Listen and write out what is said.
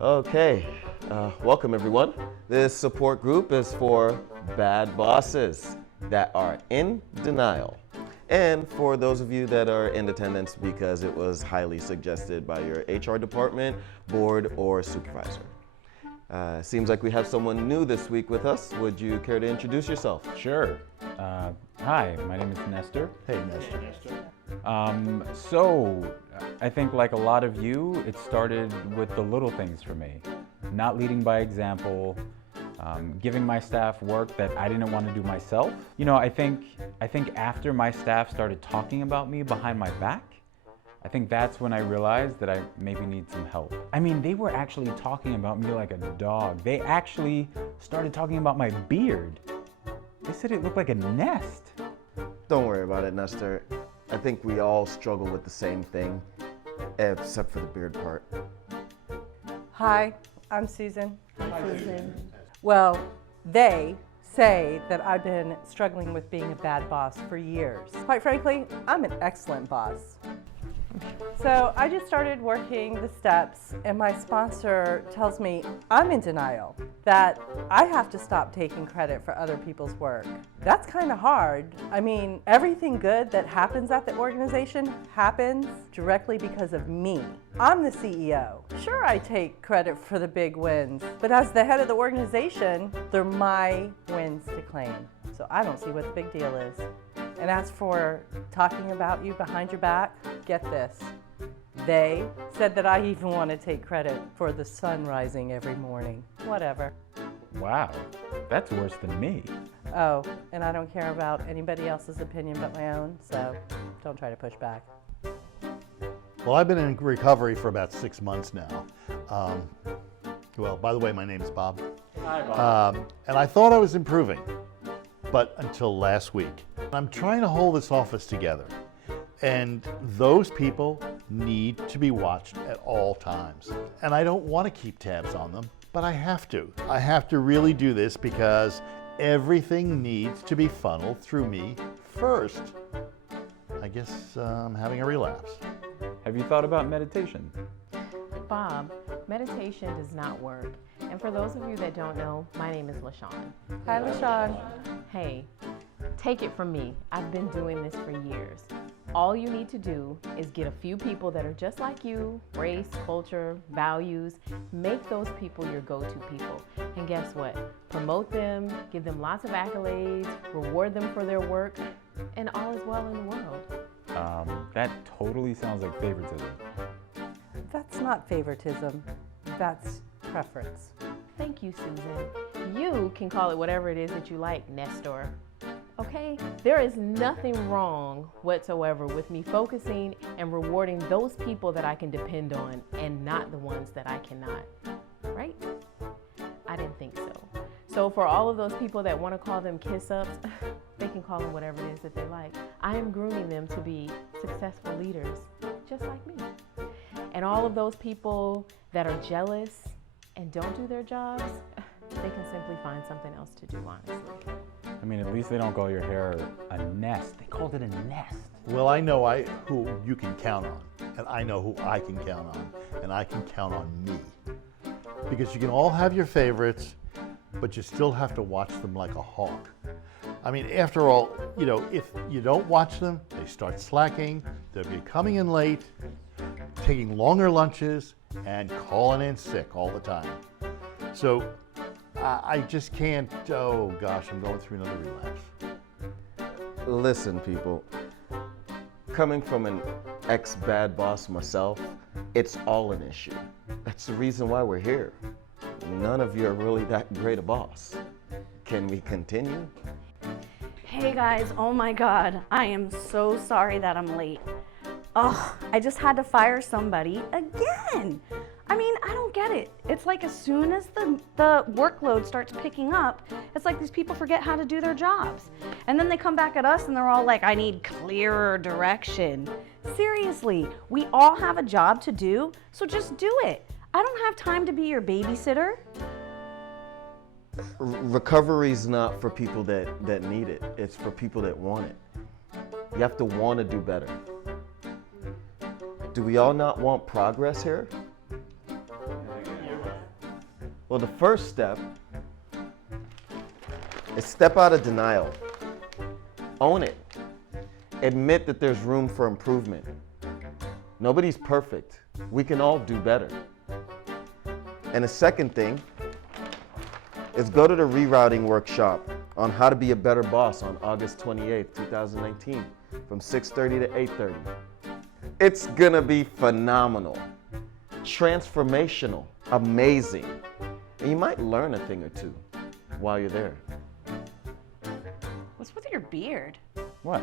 Okay, welcome everyone. This support group is for bad bosses that are in denial. And for those of you that are in attendance because it was highly suggested by your HR department, board, or supervisor. Seems like we have someone new this week with us. Would you care to introduce yourself? Sure. Hi, my name is Nestor. Hey, Nestor. So, I think like a lot of you, it started with the little things for me. Not leading by example, giving my staff work that I didn't want to do myself. You know, I think after my staff started talking about me behind my back, I think that's when I realized that I maybe need some help. I mean, they were actually talking about me like a dog. They actually started talking about my beard. They said it looked like a nest. Don't worry about it, Nestor. I think we all struggle with the same thing, except for the beard part. Hi, I'm Susan. Well, they say that I've been struggling with being a bad boss for years. Quite frankly, I'm an excellent boss. So I just started working the steps and my sponsor tells me I'm in denial, that I have to stop taking credit for other people's work. That's kind of hard. I mean, everything good that happens at the organization happens directly because of me. I'm the CEO. Sure, I take credit for the big wins, but as the head of the organization, they're my wins to claim. So I don't see what the big deal is. And as for talking about you behind your back, get this. They said that I even want to take credit for the sun rising every morning. Whatever. Wow, that's worse than me. Oh, and I don't care about anybody else's opinion but my own, so don't try to push back. Well, I've been in recovery for about 6 months now. Well, by the way, my name is Bob. Hi, Bob. And I thought I was improving, but until last week. I'm trying to hold this office together, and those people need to be watched at all times. And I don't want to keep tabs on them, but I have to. I have to really do this because everything needs to be funneled through me first. I guess I'm having a relapse. Have you thought about meditation? Bob, meditation does not work. And for those of you that don't know, my name is LaShawn. Hi, LaShawn. Hey, take it from me. I've been doing this for years. All you need to do is get a few people that are just like you, race, culture, values, make those people your go-to people. And guess what? Promote them, give them lots of accolades, reward them for their work, and all is well in the world. That totally sounds like favoritism. That's not favoritism. That's preference. Thank you, Susan. You can call it whatever it is that you like, Nestor. Okay? There is nothing wrong whatsoever with me focusing and rewarding those people that I can depend on and not the ones that I cannot. Right? I didn't think so. So for all of those people that want to call them kiss-ups, they can call them whatever it is that they like. I am grooming them to be successful leaders, just like me. And all of those people that are jealous and don't do their jobs, they can simply find something else to do, honestly. I mean, at least they don't call your hair a nest. They called it a nest. Well, I know who you can count on, and I know who I can count on, and I can count on me. Because you can all have your favorites, but you still have to watch them like a hawk. I mean, after all, you know, if you don't watch them, they start slacking, they'll be coming in late, taking longer lunches, and calling in sick all the time. So I just can't, oh gosh, I'm going through another relapse. Listen, people. Coming from an ex-bad boss myself, it's all an issue. That's the reason why we're here. None of you are really that great a boss. Can we continue? Hey guys, oh my God, I am so sorry that I'm late. Oh, I just had to fire somebody again. I mean, I don't get it. It's like as soon as the workload starts picking up, it's like these people forget how to do their jobs. And then they come back at us and they're all like, I need clearer direction. Seriously, we all have a job to do, so just do it. I don't have time to be your babysitter. Recovery's not for people that need it. It's for people that want it. You have to want to do better. Do we all not want progress here? Well, the first step is step out of denial. Own it. Admit that there's room for improvement. Nobody's perfect. We can all do better. And the second thing is go to the rerouting workshop on how to be a better boss on August 28th, 2019 from 6:30 to 8:30. It's gonna be phenomenal, transformational, amazing. And you might learn a thing or two while you're there. What's with your beard? What?